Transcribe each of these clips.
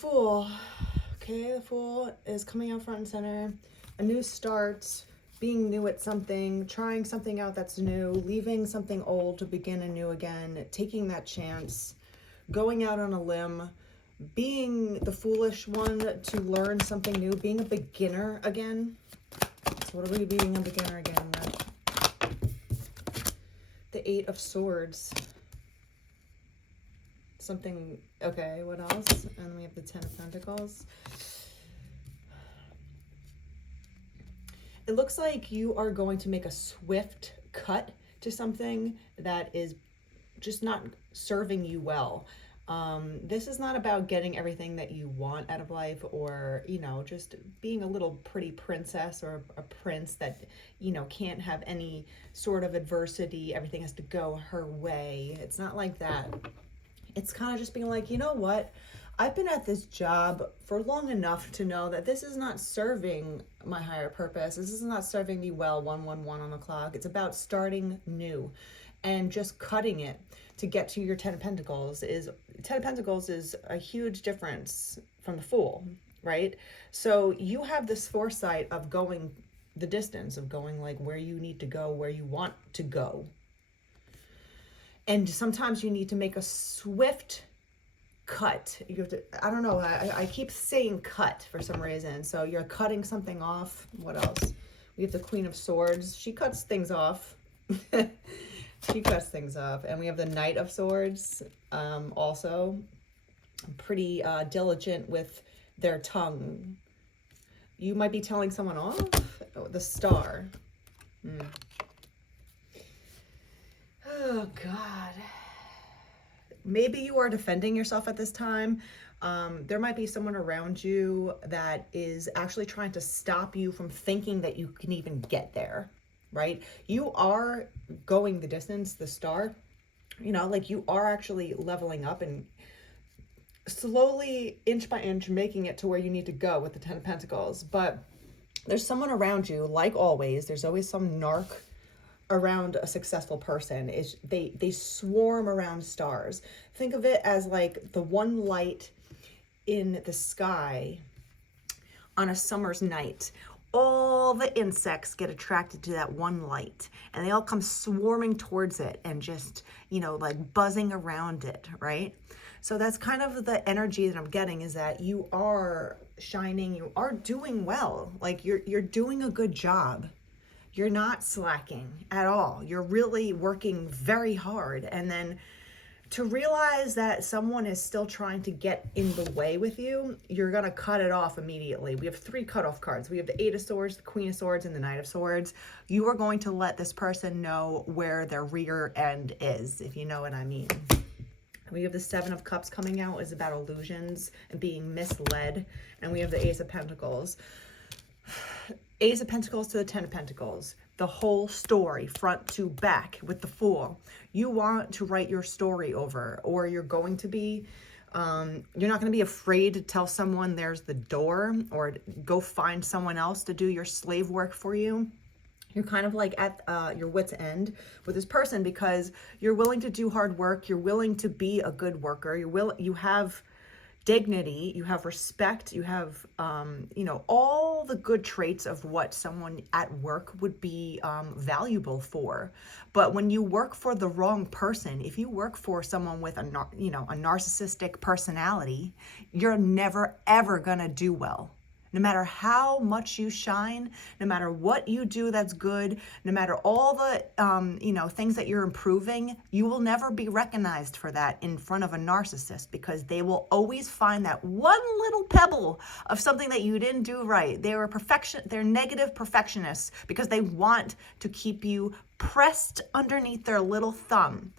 Fool. Okay, the Fool is coming out front and center. A new start, being new at something, trying something out that's new, leaving something old to begin anew again, taking that chance, going out on a limb, being the foolish one to learn something new, being a beginner again. So what are we being a beginner again with? The Eight of Swords. Something, okay, what else? And then we have the Ten of Pentacles. It looks like you are going to make a swift cut to something that is just not serving you well. This is not about getting everything that you want out of life, or, you know, just being a little pretty princess or a prince that, you know, can't have any sort of adversity. Everything has to go her way. It's not like that. It's kind of just being like, you know what? I've been at this job for long enough to know that this is not serving my higher purpose. This is not serving me well, 111 on the clock. It's about starting new and just cutting it to get to your Ten of Pentacles. Ten of Pentacles is a huge difference from the Fool, right? So you have this foresight of going the distance, of going like where you need to go, where you want to go. And sometimes you need to make a swift cut. You have to, I don't know, I keep saying cut for some reason. So you're cutting something off. What else? We have the Queen of Swords. She cuts things off. She cuts things off. And we have the Knight of Swords, also pretty diligent with their tongue. You might be telling someone off. Oh, the Star. Oh, God. Maybe you are defending yourself at this time. There might be someone around you that is actually trying to stop you from thinking that you can even get there, right? You are going the distance, the Star. You know, like you are actually leveling up and slowly, inch by inch, making it to where you need to go with the Ten of Pentacles. But there's someone around you, like always. There's always some narc around a successful person. They swarm around stars. Think of it as like the one light in the sky on a summer's night. All the insects get attracted to that one light and they all come swarming towards it and just, you know, like buzzing around it, right? So that's kind of the energy that I'm getting, is that you are shining, you are doing well. Like you're doing a good job. You're not slacking at all. You're really working very hard. And then to realize that someone is still trying to get in the way with you, you're going to cut it off immediately. We have 3 cutoff cards. We have the Eight of Swords, the Queen of Swords, and the Knight of Swords. You are going to let this person know where their rear end is, if you know what I mean. We have the Seven of Cups coming out, is about illusions and being misled. And we have the Ace of Pentacles. Ace of Pentacles to the Ten of Pentacles. The whole story, front to back, with the Fool. You want to write your story over, or you're going to be. You're not going to be afraid to tell someone there's the door, or go find someone else to do your slave work for you. You're kind of like at your wit's end with this person, because you're willing to do hard work. You're willing to be a good worker. You have dignity, you have respect, you have, you know, all the good traits of what someone at work would be valuable for. But when you work for the wrong person, if you work for someone with a narcissistic personality, you're never, ever gonna do well. No matter how much you shine, no matter what you do that's good, no matter all the, things that you're improving, you will never be recognized for that in front of a narcissist, because they will always find that one little pebble of something that you didn't do right. They're negative perfectionists, because they want to keep you pressed underneath their little thumb.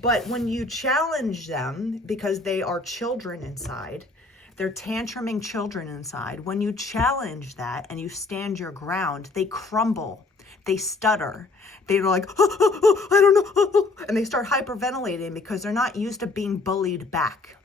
But when you challenge them, because they are children inside, they're tantruming children inside. When you challenge that and you stand your ground, they crumble, they stutter. They're like, I don't know. And they start hyperventilating because they're not used to being bullied back.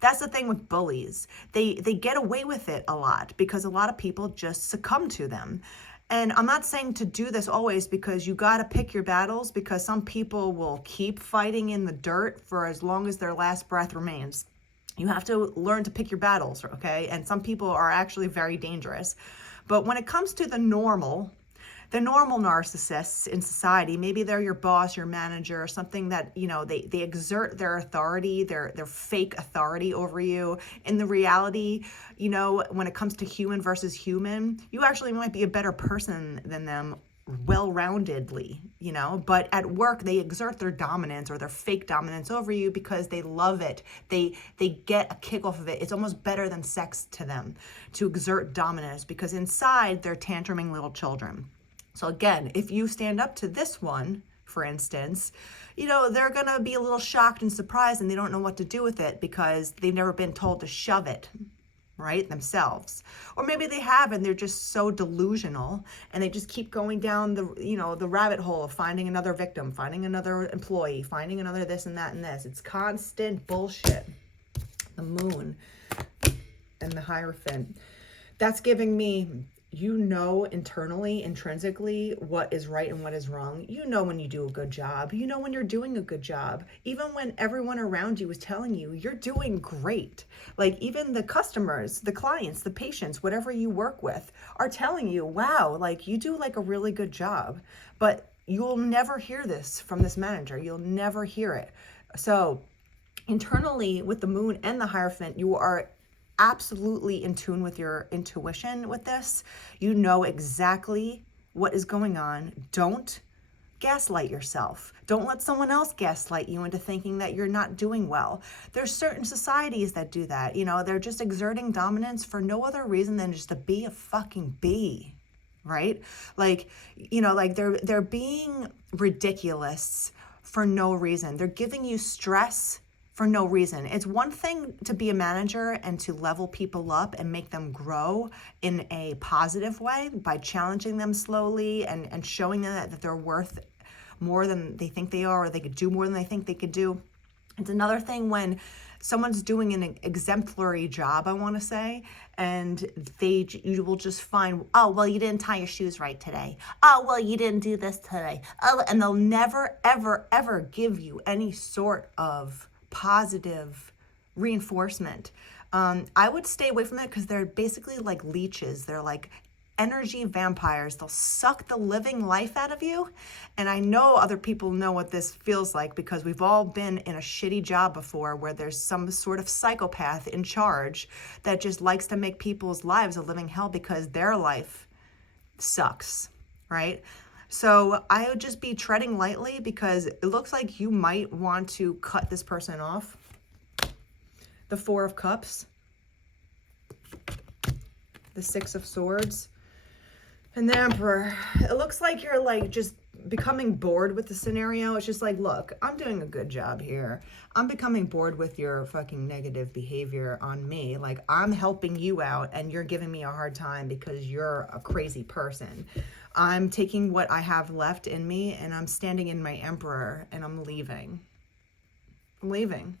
That's the thing with bullies. They get away with it a lot because a lot of people just succumb to them. And I'm not saying to do this always, because you got to pick your battles, because some people will keep fighting in the dirt for as long as their last breath remains. You have to learn to pick your battles, okay? And some people are actually very dangerous. But when it comes to the normal narcissists in society, maybe they're your boss, your manager, or something that, they exert their authority, their fake authority over you. In the reality, when it comes to human versus human, you actually might be a better person than them, well-roundedly, but at work they exert their dominance or their fake dominance over you because they love it. They get a kick off of it. It's almost better than sex to them to exert dominance, because inside they're tantruming little children. So again, if you stand up to this one, for instance, they're gonna be a little shocked and surprised, and they don't know what to do with it because they've never been told to shove it, right, themselves. Or maybe they have, and they're just so delusional, and they just keep going down the rabbit hole of finding another victim, finding another employee, finding another this and that and this. It's constant bullshit. The moon and the Hierophant. That's giving me, internally, intrinsically, what is right and what is wrong. When you do a good job. When you're doing a good job. Even when everyone around you is telling you you're doing great. Like even the customers, the clients, the patients, whatever you work with are telling you, wow, like you do like a really good job. But you'll never hear this from this manager. You'll never hear it. So internally with the moon and the Hierophant, you are absolutely in tune with your intuition with this. You know exactly what is going on. Don't gaslight yourself. Don't let someone else gaslight you into thinking that you're not doing well. There's certain societies that do that. They're just exerting dominance for no other reason than just to be a fucking bee, right? Like, they're being ridiculous for no reason. They're giving you stress for no reason. It's one thing to be a manager and to level people up and make them grow in a positive way by challenging them slowly and showing them that they're worth more than they think they are, or they could do more than they think they could do. It's another thing when someone's doing an exemplary job, I want to say, and you will just find, oh, well, you didn't tie your shoes right today. Oh, well, you didn't do this today. Oh, and they'll never, ever, ever give you any sort of positive reinforcement. I would stay away from it because they're basically like leeches. They're like energy vampires. They'll suck the living life out of you. And I know other people know what this feels like because we've all been in a shitty job before where there's some sort of psychopath in charge that just likes to make people's lives a living hell because their life sucks, right? So I would just be treading lightly because it looks like you might want to cut this person off. The Four of Cups, the Six of Swords, and the Emperor. It looks like you're like just becoming bored with the scenario. It's just like, look, I'm doing a good job here. I'm becoming bored with your fucking negative behavior on me. Like, I'm helping you out and you're giving me a hard time because you're a crazy person. I'm taking what I have left in me and I'm standing in my Emperor and I'm leaving. I'm leaving.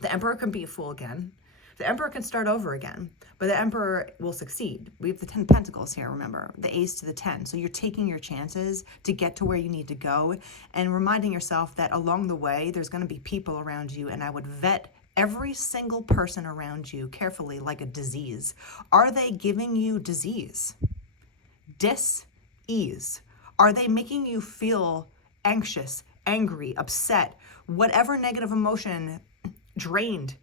The Emperor can be a fool again. The Emperor can start over again, but the Emperor will succeed. We have the 10 Pentacles here, remember, the Ace to the 10. So you're taking your chances to get to where you need to go and reminding yourself that along the way, there's going to be people around you, and I would vet every single person around you carefully like a disease. Are they giving you disease? Dis-ease. Are they making you feel anxious, angry, upset, whatever negative emotion, drained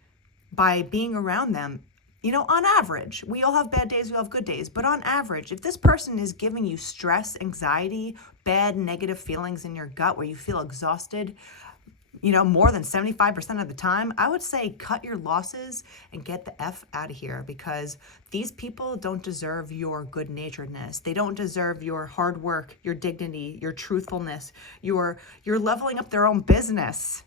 by being around them? On average, we all have bad days, we all have good days, but on average, if this person is giving you stress, anxiety, bad negative feelings in your gut where you feel exhausted, more than 75% of the time, I would say cut your losses and get the F out of here, because these people don't deserve your good-naturedness. They don't deserve your hard work, your dignity, your truthfulness. You're leveling up their own business.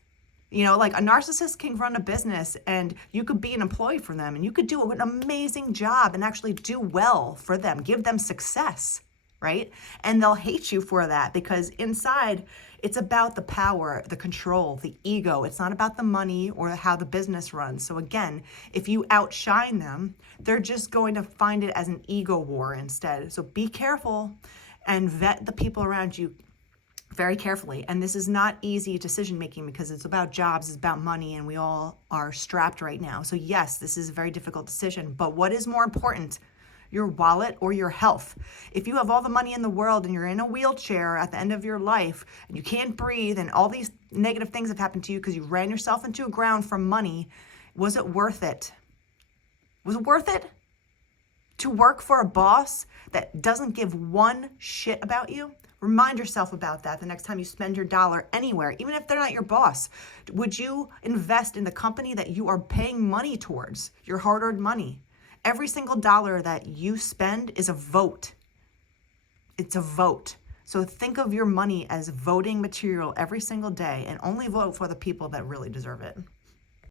Like a narcissist can run a business and you could be an employee for them and you could do an amazing job and actually do well for them, give them success, right? And they'll hate you for that because inside it's about the power, the control, the ego. It's not about the money or how the business runs. So again, if you outshine them, they're just going to find it as an ego war instead. So be careful and vet the people around you very carefully. And this is not easy decision making because it's about jobs, it's about money, and we all are strapped right now. So yes, this is a very difficult decision, but what is more important? Your wallet or your health? If you have all the money in the world and you're in a wheelchair at the end of your life and you can't breathe and all these negative things have happened to you because you ran yourself into a ground for money, was it worth it? Was it worth it to work for a boss that doesn't give one shit about you? Remind yourself about that the next time you spend your dollar anywhere, even if they're not your boss. Would you invest in the company that you are paying money towards, your hard-earned money? Every single dollar that you spend is a vote. It's a vote. So think of your money as voting material every single day and only vote for the people that really deserve it.